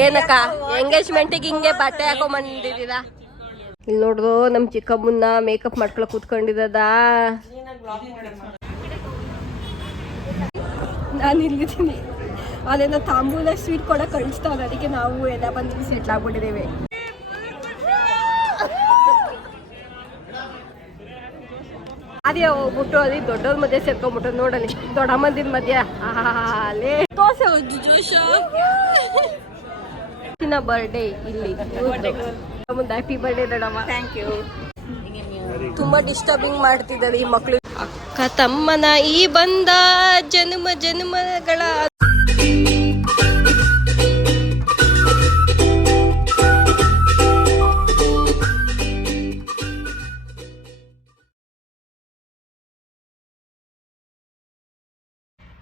ಏನಕ್ಕ ಎಂಗೇಜ್ಮೆಂಟಿಗೆ ಹಿಂಗೆ ಬಟ್ಟೆ ಹಾಕೊಂಡ್ ಬಂದಿದ್ದೀರಾ? ಇಲ್ಲಿ ನೋಡ್ದು ನಮ್ ಚಿಕ್ಕಮ್ಮನ್ನ ಮೇಕಪ್ ಮಾಡ್ಕೊಳಕ್ ಕೂತ್ಕೊಂಡಿದ್ದದ. ನಾನು ಇಲ್ಲಿದ್ದೀನಿ. ಅದೇನೋ ತಾಂಬೂಲ ಸ್ವೀಟ್ ಕೊಡಕ್ ಕಳಿಸ್ತಾವ, ಅದಕ್ಕೆ ನಾವು ಎಲ್ಲ ಬಂದು ಸೆಟ್ಲ್ ಆಗ್ಬಿಟ್ಟಿದ್ದೇವೆ. ಅದೇ ಹೋಗ್ಬಿಟ್ಟು ಅಲ್ಲಿ ದೊಡ್ಡವ್ರ ಮಧ್ಯೆ ಸೇರ್ಕೊಂಡ್ಬಿಟ್ಟು ನೋಡಲಿ ದೊಡ್ಡ ಮಂದಿರ ಮಧ್ಯ ಅಲ್ಲೇ ದೋಸೆ ಬರ್ಡೇ ಇಲ್ಲಿ. ಹ್ಯಾಪಿ ಬರ್ಡೇ ದೊಡ್ಡಮ್ಮ. Thank you. ತುಂಬಾ ಡಿಸ್ಟರ್ಬಿಂಗ್ ಮಾಡ್ತಿದ್ದಾರೆ ಈ ಮಕ್ಳು. ಅಕ್ಕ ತಮ್ಮನ ಈ ಬಂದ ಜನ್ಮ ಜನ್ಮಗಳ.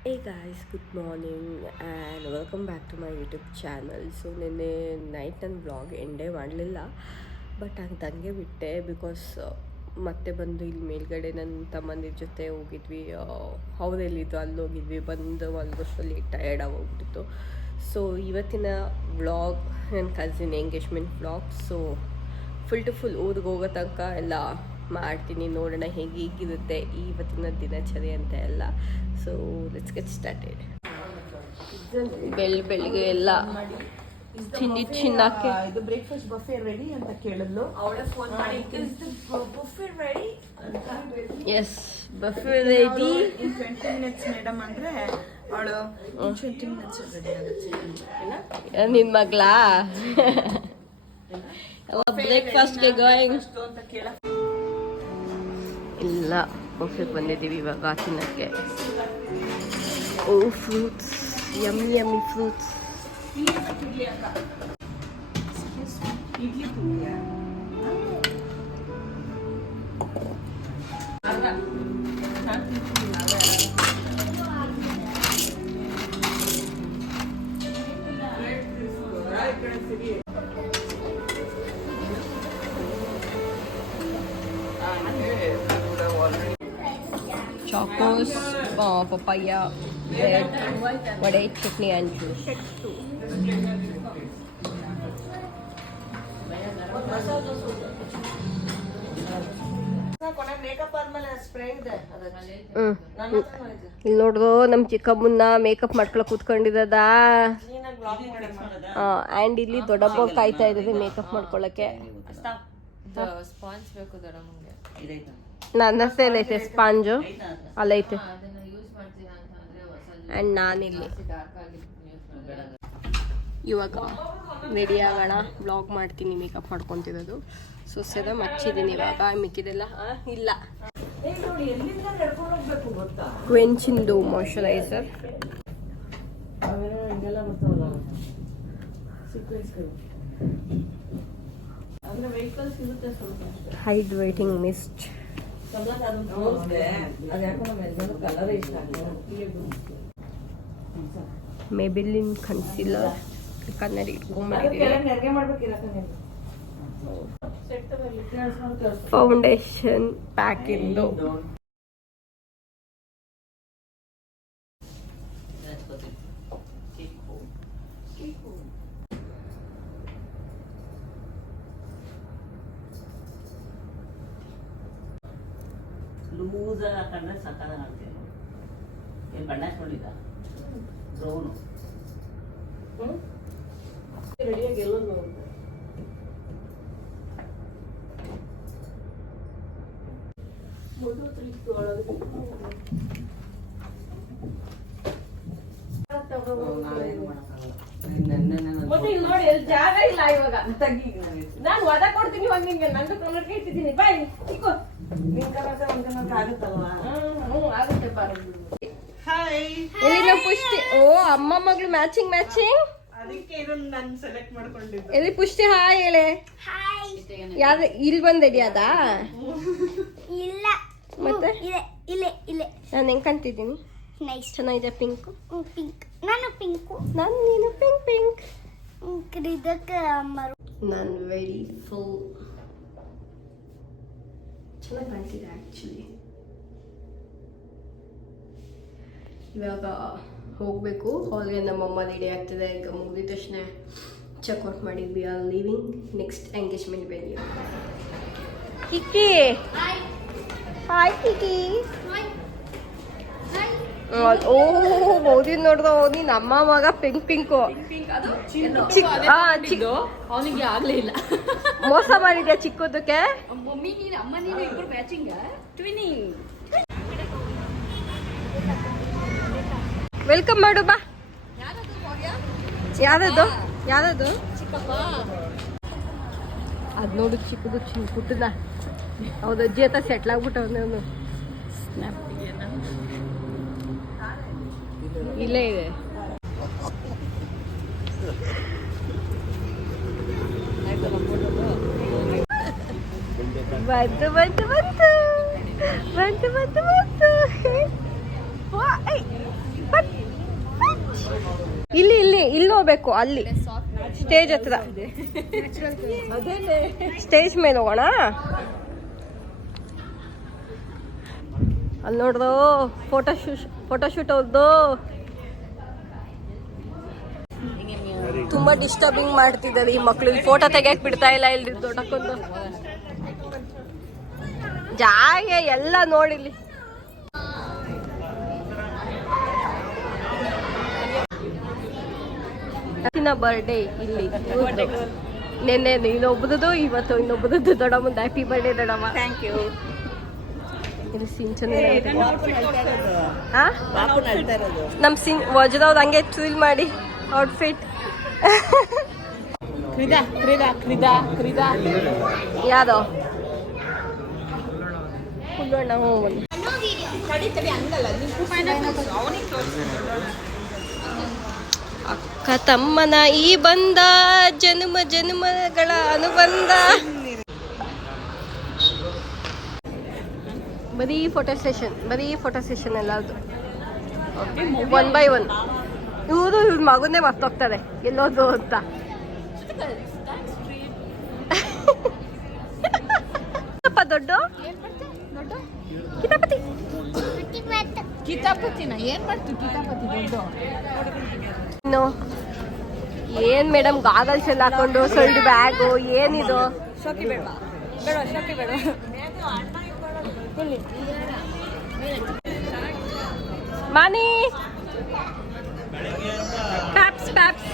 Hey guys, good morning and welcome back to my YouTube channel. So ನಿನ್ನೆ ನೈಟ್ ನನ್ನ ವ್ಲಾಗ್ ಎಂಡೇ ಮಾಡಲಿಲ್ಲ, ಬಟ್ ಹಂಗೆ ಬಿಟ್ಟೆ ಬಿಕಾಸ್ ಮತ್ತೆ ಬಂದು ಇಲ್ಲಿ ಮೇಲ್ಗಡೆ ನನ್ನ ತಮ್ಮಂದಿರ ಜೊತೆ ಹೋಗಿದ್ವಿ. ಹೌದೆಲ್ಲಿದ್ದು ಅಲ್ಲಿ ಹೋಗಿದ್ವಿ, ಬಂದು ಮಲ್ಗೋಷ್ಟರಲ್ಲಿ ಟಯರ್ಡ್ ಆಗೋಗ್ಬಿಟ್ಟಿತ್ತು. ಸೊ ಇವತ್ತಿನ ವ್ಲಾಗ್ ನನ್ನ cousin engagement vlog. So full to full ಊರಿಗೆ ಹೋಗೋ ತನಕ ಎಲ್ಲ ಮಾಡ್ತೀನಿ, ನೋಡೋಣ ಹೇಗಿರುತ್ತೆ ಇವತ್ತಿನ ದಿನಚರಿ ಅಂತ ಎಲ್ಲ. So let's get started. ಬೆಳಿಗ್ಗೆ ಎಲ್ಲ ಚಿನ್ನಕ್ಕೆ ಇದು ಬ್ರೇಕ್ಫಾಸ್ಟ್ ಬಫೆ ರೆಡಿ ಅಂತ ಕೇಳಿದ್ಲು. Yes buffet ready 20 minutes madam ಅಂದ್ರೆ ಅವಳು 20 minutes ರೆಡಿ ಆಗುತ್ತೆ. ನಿನ್ ಮಗ್ಳಾ ಬ್ರೇಕ್ಫಾಸ್ಟ್ಗೆ ಗೋಯಿಂಗ್ ಇಲ್ಲ. ಬಫೆಗೆ ಬಂದಿದ್ದೀವಿ ಇವಾಗ ತಿನ್ನಕ್ಕೆ. Oh fruits, yummy yummy fruits. Chocos, papaya, bread, vade, chutney and juice. ಇಲ್ಲಿ ನೋಡ್ದು ನಮ್ ಚಿಕ್ಕಮ್ಮನ್ನ ಮೇಕಪ್ ಮಾಡ್ಕೊಳಕ್ ಕೂತ್ಕೊಂಡಿದ್ದದ. ಆ್ಯಂಡ್ ಇಲ್ಲಿ ದೊಡ್ಡಪ್ಪ ಕಾಯ್ತಾ ಇದ್ದೀವಿ ಮೇಕಪ್ ಮಾಡ್ಕೊಳಕ್ಕೆ. ನನ್ನ ಹತ್ರ ಐತೆ ಸ್ಪಾಂಜು, ಅಲ್ಲೈತೆ. ಆ್ಯಂಡ್ ನಾನಿಲ್ಲಿ ಇವಾಗ ರೆಡಿ ಆಗೋಣ, ಬ್ಲಾಗ್ ಮಾಡ್ತೀನಿ ಮೇಕಪ್ ಮಾಡ್ಕೊತಿರೋದು. ಸೊ ಸದ ಮಚ್ಚಿದ್ದೀನಿ ಇವಾಗ, ಮಿಕ್ಕಿದೆಲ್ಲ ಇಲ್ಲ. ಕ್ವೆಂಚಿಂದು moisturiser, hydrating mist, Maybelline concealer, ಕನ್ನಡಿ ಫೌಂಡೇಶನ್ ಪ್ಯಾಕ್ ಇಂದು. ಲೂಸ್ ಹಾಕೊಂಡ್ರೆ ಸಕ್ಕದ ಕಾಣ್ತೀವಿ. ಏನು ಬಣ್ಣ ಹಚ್ಕೊಂಡಿದ್ದ ಬ್ರೌನು ರೆಡಿಯಾಗಿ ಎಲ್ಲೋ ಜಾಗ ಇಲ್ಲ ಇವಾಗ. ನಾನು ವದ ಕೊಡ್ತೀನಿ ಇವಾಗ ನಿಂಗೆ, ನಂದು ಕಲರ್ಗೆ ಇಟ್ಟಿದ್ದೀನಿ. ಬಾಯ್ ಇಕ್ಕೋ. ಪುಷ್ಟಿ, ಓ ಅಮ್ಮ ಮಗಳು ಮ್ಯಾಚಿಂಗ್ ಮ್ಯಾಚಿಂಗ್. ಎಲ್ಲಿ ಪುಷ್ಟಿ ಹಾಯ್ ಹೇಳೆ. ಯಾವ್ದು ಇಲ್ಲಿ ಬಂದಡಿ ಅದ? ಇಲ್ಲ ಮತ್ತೆ ಇಲ್ಲ ನಾನು ಹೆಂಗ್ ಕಾಣ್ತಿದ್ದೀನಿ? ಚೆನ್ನಾಗಿದೆ ಪಿಂಕ್. ಪಿಂಕ್, ನಾನು ಪಿಂಕು, ನೀನು ಪಿಂಕ್ ಪಿಂಕ್. ಇದಕ್ಕೆ ನಾನು ವೆರಿ ಫುಲ್ ಚೆನ್ನಾಗಿ ಕಾಣ್ತಿದೆ ಆ್ಯಕ್ಚುಲಿ. ಇವಾಗ ಹೋಗಬೇಕು. ಹಾಲ್ಗೆ ನಮ್ಮಮ್ಮ ರೆಡಿ ಆಗ್ತಿದೆ. ಈಗ ಮುಗಿದ ತಕ್ಷಣ ಚೆಕ್ಔಟ್ ಮಾಡಿ we are leaving next engagement venue. Kikki hi Kikki. Oh ಓದಿದ್ ನೋಡ್ದ ನೀನ್ ಅಮ್ಮ ಮಗ ಪಿಂಕ್ ಪಿಂಕು ಅವನಿಗೆ ಆಗ್ಲೇ ಇಲ್ಲ. ಮೋಸ ಮಾಡಿದ್ಯಾ ಚಿಕ್ಕದಕ್ಕೆ. ಮಮ್ಮಿ ನೀನು ಅಮ್ಮ ನೀನು ಇಬ್ರು ಮ್ಯಾಚಿಂಗ್ ಟ್ವಿನಿಂಗ್. ವೆಲ್ಕಮ್ ಮಾಡು ಬಾ. ಯಾವ್ದದು ಯಾವ್ದದು ಚಿಕ್ಕಪ್ಪ ಅದ್ ನೋಡು ಚಿಕ್ಕದು ಪುಟ್ಟದ. ಹೌದು ಅಜ್ಜಿ ಹತ್ರ ಸೆಟ್ಲ್ ಆಗ್ಬಿಟ್ಟವನು. ಇಲ್ಲೇ ಇದೆ. ಬಂತು ಬಂತು ಬಂತು ಬಂತು ಬಂತು ಬಂತು. ಇಲ್ಲಿ ಇಲ್ಲಿ ಇಲ್ಲಿ ಹೋಗ್ಬೇಕು. ಅಲ್ಲಿ ಸ್ಟೇಜ್ ಹತ್ರ ಸ್ಟೇಜ್ ಮೇಲೆ ಹೋಗೋಣ. ಅಲ್ಲಿ ನೋಡ್ದು ಫೋಟೋಶೂಟ್ ಅವ್ರದ್ದು ತುಂಬಾ ಡಿಸ್ಟರ್ಬಿಂಗ್ ಮಾಡ್ತಿದ್ದಾರೆ ಈ ಮಕ್ಳು. ಇಲ್ಲಿ ಫೋಟೋ ತೆಗಿಯಕ್ ಬಿಡ್ತಾ ಇಲ್ಲ. ಇಲ್ಲಿ ದೊಡ್ಡಕ್ಕೊಂದು ಜಾಗ ಎಲ್ಲ ನೋಡಿಲಿ. ಬರ್ಡೇ ಇಲ್ಲಿ ನೆನ್ನೆ ಇನ್ನೊಬ್ಬದು ಇವತ್ತು ಇನ್ನೊಬ್ಬದು. ದೊಡ್ಡಮ್ಮಂದು ಹ್ಯಾಪಿ ಬರ್ಡೇ ದೊಡ್ಡಮ್ಮ. Thank you. ಇಲ್ಲಿ ಸಿಂಚನ ನಮ್ ವಜ್ರವ್ರು ಹಂಗೆ ಚೂಲ್ ಮಾಡಿ ಔಟ್ಫಿಟ್. ಯಾವ್ದೋ ಕುಲ್ಲೋಣ. ಅಕ್ಕ ತಮ್ಮನ ಈ ಬಂದ ಜನ್ಮ ಜನ್ಮಗಳ ಅನುಬಂಧ. ಬರೀ ಫೋಟೋ ಸೆಷನ್ ಎಲ್ಲದು 1 by 1. ಇವ್ರ ಮಗನೇ ಮರ್ತೋಗ್ತಾರೆ ಎಲ್ಲೋದು ಅಂತ. ದೊಡ್ಡ ಕಿತಾಪತಿನ ಏನ್ ಮಾಡ್ತು? ಕಿತಾಪತಿ ದೊಡ್ಡ ಇನ್ನು ಏನ್ ಮೇಡಮ್ ಗಾಗಲ್ಸ್ ಎಲ್ಲ ಹಾಕೊಂಡು ಸೈಡ್ ಬ್ಯಾಗು ಏನಿದು? ಶೋಕಿ ಬೇಡ ಬೇಡ ಶೋಕಿ ಬೇಡ. ಮಾನಿ ಪ್ಯಾಪ್ಸ್ ಪ್ಯಾಪ್ಸ್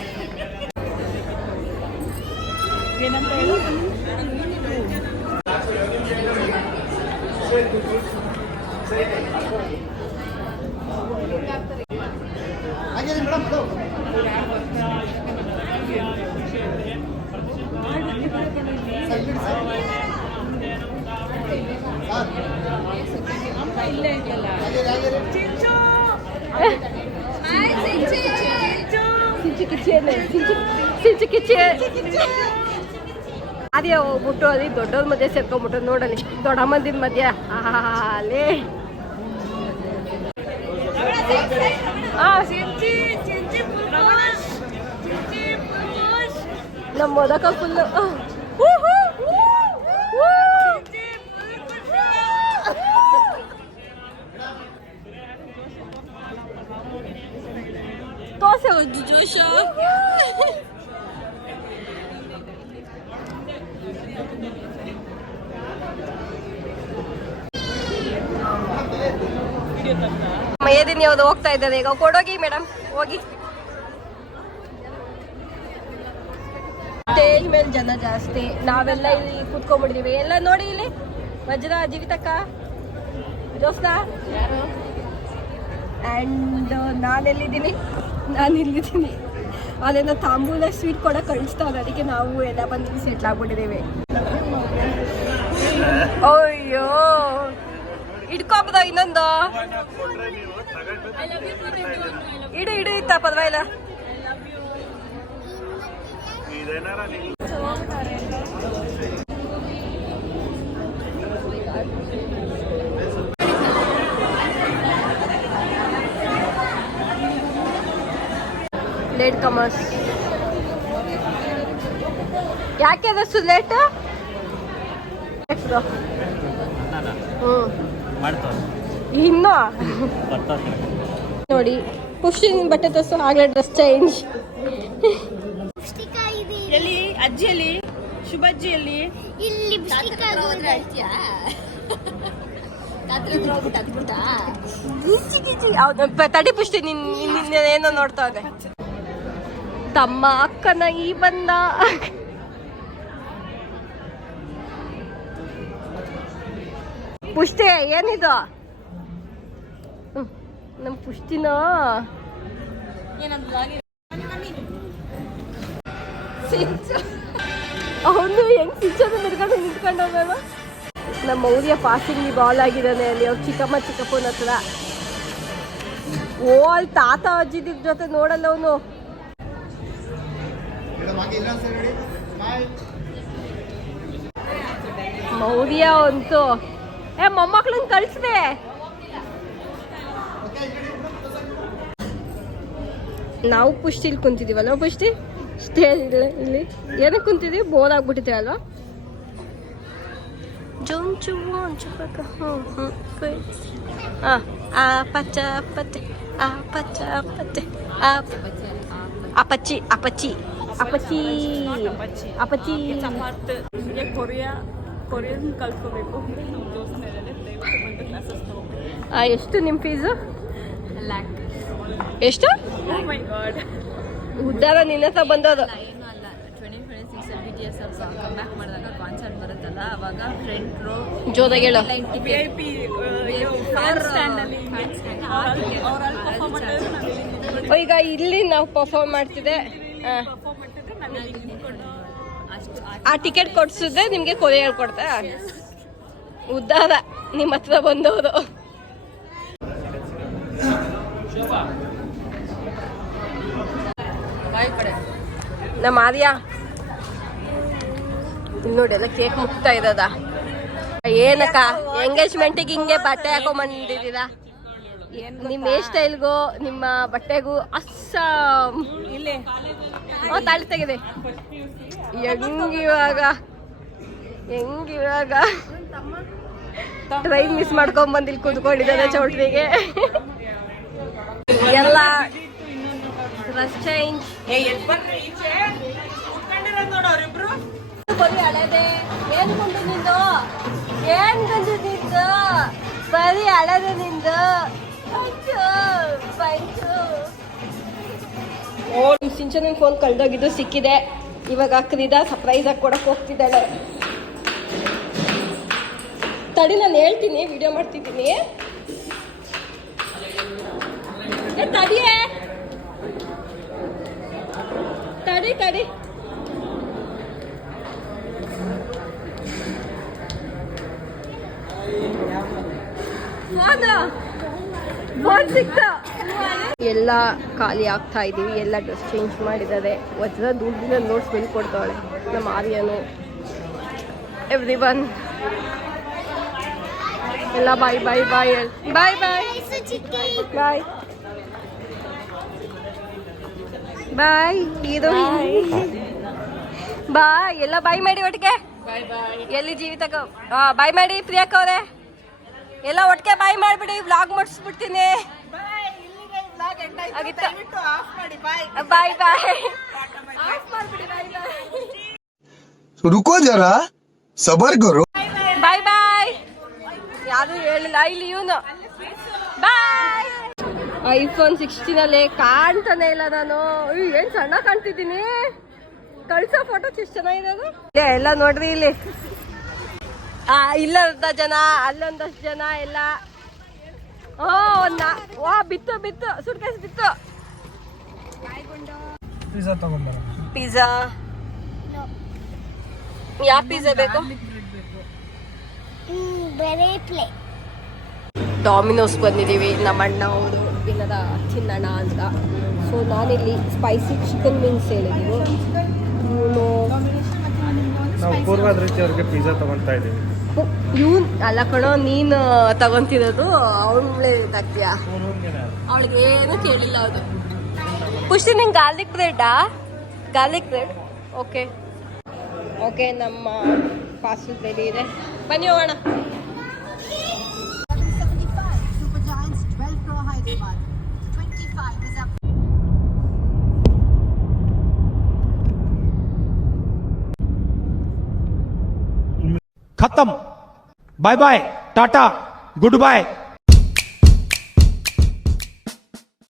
ಏನಂತ ಹೇಳಿ ಇಲ್ಲೇ ಇದೆಯಲ್ಲ ಅದೇ ಹೋಗ್ಬಿಟ್ಟು ಅಲ್ಲಿ ದೊಡ್ಡವ್ರ ಮಧ್ಯೆ ಸೇರ್ಕೊಂಡ್ಬಿಟ್ಟು ನೋಡಲಿ ದೊಡ್ಡ ಮಂದಿನ ಮಧ್ಯ ಅಲ್ಲಿ ನಮ್ಮ ಮೊದಕ ಫುಲ್ಲು ತೋಸೆ ಜೋಶ. ಮೈಯದಿನ ಯಾವ್ದು ಹೋಗ್ತಾ ಇದ್ದಾರೆ ಈಗ. ಕೊಡೋಗಿ ಮೇಡಮ್ ಹೋಗಿ. ಸ್ಟೇಜ್ ಮೇಲೆ ಜನ ಜಾಸ್ತಿ. ನಾವೆಲ್ಲ ಇಲ್ಲಿ ಕೂತ್ಕೊಂಡ್ಬಿಟ್ಟಿದೀವಿ ಎಲ್ಲ ನೋಡಿ. ಇಲ್ಲಿ ವಜ್ರ ಜೀವಿತಕ್ಕ ಜೋಸ್ನಾ ಆ್ಯಂಡ್ ನಾನಿಲ್ಲಿದ್ದೀನಿ. ಅದೇನೋ ತಾಂಬೂಲ ಸ್ವೀಟ್ ಕೂಡ ಕಳಿಸ್ತಾವ್ರೆ. ಅದಕ್ಕೆ ನಾವು ಎಲ್ಲ ಬಂದು ಸೆಟ್ಲ್ ಆಗ್ಬಿಟ್ಟಿದ್ದೀವಿ. ಅಯ್ಯೋ ಇಡ್ಕೋಬೋದ ಇನ್ನೊಂದು ಇಡು ಇತ್ತ ಪರವಾಗಿಲ್ಲ. Late comers. ಯಾಕೆ ಅದಷ್ಟು ಲೇಟ್? ಇನ್ನು ನೋಡಿ ಪುಷ್ಟಿ ನಿನ್ನ ಬಟ್ಟೆ ತೋರಿಸು, ಆಗಲೇ ಡ್ರೆಸ್ ಚೇಂಜ್. ಲಿಪ್ಸ್ಟಿಕ್ ಇದೆ ಎಲ್ಲಿ ಅಜ್ಜಿಯಲ್ಲಿ ಶುಭಜ್ಜಿಯಲ್ಲಿ ಇಲ್ಲಿ ಲಿಪ್ಸ್ಟಿಕ್ ಹೌದು ತಡಿ ಪುಷ್ಟಿ, ಏನೋ ನೋಡ್ತಾವೆ. ತಮ್ಮ ಅಕ್ಕನ ಈ ಬಂದ. ಪುಷ್ಟಿ ಏನಿದು? ನಮ್ಮ ಪುಷ್ಟಿನ ಅವನು ಹೆಂಗ್ ಸಿಂಚನ ಹಿಡ್ಕೊಂಡು ನಿಂತ್ಕೊಂಡವ. ನಮ್ಮ ಮೌರ್ಯ ಪಾಸಿಂಗ್ ಬಾಲ್ ಆಗಿದ್ದಾನೆ ಅಲ್ಲಿ ಅವ್ರ ಚಿಕ್ಕಮ್ಮ ಚಿಕ್ಕಪ್ಪನ ಹತ್ರ. ಓ ಅಲ್ಲಿ ತಾತ ಅಜ್ಜಿದ ಜೊತೆ ನೋಡಲ್ಲ ಅವನು. ಮೌರ್ಯ ಅಂತೂ ಮೊಮ್ಮಕ್ಳನ್ನ ಕಳಿಸ್ದೆ. ನಾವು ಪುಷ್ಟಿಲಿ ಕುಂತಿದೀವಲ್ವ ಪುಷ್ಟಿ, ಸ್ಟೇ ಇಲ್ಲಿ ಏನಕ್ಕೆ ಕುಂತಿದೀವಿ? ಬೋರ್ ಆಗ್ಬಿಟ್ಟಿದೆ ಅಲ್ವಾ? ಅಪಚ್ಚಿ ಅಪಚ್ಚಿ ಅಪಚ್ಚಿ ಅಪಚ್ಚಿ. ಕೊರಿಯನ್ ಕಲ್ತ್ಕೋಬೇಕು. ಎಷ್ಟು ನಿಮ್ಮ ಫೀಸು? ಎಷ್ಟು? ಉದ್ದಾರ ನಿನ್ನ ಹತ್ರ ಬಂದದು. ಏನು ಅಲ್ಲ, 2026 BTS ಅವ್ರು ಕಮ್ ಬ್ಯಾಕ್ ಮಾಡಿದಾಗ ಕಾನ್ಸರ್ಟ್ ಬರುತ್ತಲ್ಲ, ಅವಾಗ ಫ್ರಂಟ್ ರೋ ಜೋರಾಗಿ ಹೇಳು. VIP ಫ್ಯಾನ್ ಸ್ಟ್ಯಾಂಡ್ ಅಲ್ಲಿ ಅವರಲ್ಲಿ ಪರ್ಫಾರ್ಮ್ ಮಾಡಿದ್ರೆ ಈಗ ಇಲ್ಲಿ ನಾವು ಪರ್ಫಾರ್ಮ್ ಮಾಡ್ತಿದ್ದೆ. ಆ ಟಿಕೆಟ್ ಕೊಡ್ಸಿದ್ರೆ ನಿಮಗೆ ಕೊನೆ ಹೇಳ್ಕೊಡ್ತಾ? ಉದ್ದಾರ ನಿಮ್ಮ ಹತ್ರ ಬಂದವರು. ನಮ್ಮ ಆರ್ಯ ಇಲ್ಲಿ ನೋಡಿ ಎಲ್ಲ ಕೇಕ್ ಮುಗ್ತಾ ಇದ್ದದ. ಏನಕ್ಕ ಎಂಗೇಜ್ಮೆಂಟಿಗೆ ಹಿಂಗೆ ಬಟ್ಟೆ ಹಾಕೊಂಬಂದಿದ್ದೀರಾ? ನಿಮ್ಮ ಹೇರ್ ಸ್ಟೈಲ್ಗೂ ನಿಮ್ಮ ಬಟ್ಟೆಗೂ ಅಸ್ಸಾಂ ಇಲ್ಲಿ ತಾಳಿ ತೆಗಿದೆ. ಹೆಂಗಿವಾಗ ಟ್ರೈನ್ ಮಿಸ್ ಮಾಡ್ಕೊಂಡ್ ಬಂದು ಇಲ್ಲಿ ಕೂತ್ಕೊಂಡಿದ್ದಾರೆ ಚೌಟ್ರಿಗೆ. ಎಲ್ಲ ಡ್ರೆಸ್ ಚೇಂಜ್. ಬರೀ ಹಳೇದೆ. ಏನ್ ಕೊಂಡು ನಿಂದು? ಏನ್ ಗಂಡು ನಿಂದು? ಬರೀ ಹಳೇದೆ ನಿಂದು. ಸಿಂಚನ ಫೋನ್ ಕಳ್ದೋಗಿದ್ದು ಸಿಕ್ಕಿದೆ. ಇವಾಗ ಕ್ರೀಡಾ ಸರ್ಪ್ರೈಸ್ ಆಗಿ ಕೊಡಕ್ ಹೋಗ್ತಿದ್ದಾಳೆ. ತಡಿ ನಾನು ಹೇಳ್ತೀನಿ, ವಿಡಿಯೋ ಮಾಡ್ತಿದ್ದೀನಿ. ತಡಿಯೇ ತಡಿ ತಡಿ. ಫೋನ್ ಸಿಕ್ತು. ಎಲ್ಲ ಖಾಲಿ ಆಗ್ತಾ ಇದೀವಿ. ಎಲ್ಲ ಡ್ರೆಸ್ ಚೇಂಜ್ ಮಾಡಿದ್ದಾರೆ. ವಜ್ರ ದುಡ್ಡಿನ ನೋಟ್ಸ್ ಬಿಲ್ ಕೊಡ್ತಾಳೆ ನಮ್ಮ ಆರ್ಯನು. ಎವ್ರಿ ಒನ್ ಎಲ್ಲ ಬಾಯ್ ಬಾಯ್ ಬಾಯ್ ಬಾಯ್ ಬಾಯ್ ಬಾಯ್ ಬಾಯ್. ಇದು ಬಾಯ್ ಎಲ್ಲ ಬಾಯ್ ಮಾಡಿ ಒಟ್ಟಿಗೆ. ಎಲ್ಲಿ ಜೀವಿತಕ್ಕ ಬಾಯ್ ಮಾಡಿ. ಪ್ರಿಯಾಕ್ಕ ಅವರೇ ಎಲ್ಲ ಒಟ್ಟಿಗೆ ಬಾಯ್ ಮಾಡಿಬಿಡಿ. ವ್ಲಾಗ್ ಮಾಡಿಸ್ಬಿಡ್ತೀನಿ. ಬಾಯ್ ಬಾಯ್. रुको जरा सबर करो. ಬಾಯ್ ಬಾಯ್. ಯಾರು ಹೇಳಿಲ್ಲ ಇಲ್ಲಿ ಇವನು. ಬಾಯ್. ಐಫೋನ್ 16 ಕಾಣ್ತಾನೆ ಇಲ್ಲ ನಾನು. ಏನ್ ಸಣ್ಣ ಕಾಣ್ತಿದ್ದೀನಿ. ಕಳ್ಸೋ ಫೋಟೋ ಎಷ್ಟು ಚೆನ್ನಾಗಿದೆ ಅದು. ಎಲ್ಲ ನೋಡ್ರಿ ಇಲ್ಲಿ. ಇಲ್ಲೊಂದ ಜನ, ಅಲ್ಲೊಂದಷ್ಟು ಜನ ಎಲ್ಲ. ವಾ ಬಿತ್ತು ಬಿತ್ತು ಸುಟ್ಕೇಸ್ ಬಿತ್ತು. ಪಿಜ್ಜಾ ಯಾವ ಪಿಜ್ಜಾ ಬೇಕು? ಬೇರೆ ಪ್ಲೇ. ಡಾಮಿನೋಸ್ ಬಂದಿದ್ದೀವಿ. ನಮ್ಮ ಅಣ್ಣ ಅವರು ಇಲ್ಲದ ಚಿನ್ನಣ್ಣ ಅಂತ. ಸೊ ನಾನಿಲ್ಲಿ ಸ್ಪೈಸಿ ಚಿಕನ್ ವಿಂಗ್ಸ್ ಹೇಳಿದ್ದೀನಿ. ಇವನು ನಾವು ಪೂರ್ವ ದೃಷ್ಟಿ ಅವ್ರಿಗೆ ಪಿಜ್ಜಾ ತಗೊಳ್ತಾ ಇದ್ದೀವಿ. ಇವನ್ ಅಲ್ಲ ಕಣೋ, ನೀನು ತಗೊಂತಿರೋದು. ಅವಳೇ ಇದಾಗ್ತೀಯ. ಅವಳಿಗೆ ಏನು ಕೇಳಿಲ್ಲ ಅದು. ಪುಷ್ಟಿ ನಿಂಗೆ ಗಾರ್ಲಿಕ್ ಬ್ರೆಡ್ಡಾ? Garlic bread okay okay. ನಮ್ಮ ಪಾರ್ಸಲ್ ರೆಡಿ ಇದೆ, ಬನ್ನಿ ಹೋಗೋಣ. Super Giants 12 Pro Hyderabad. 25 is खत्म bye bye tata good bye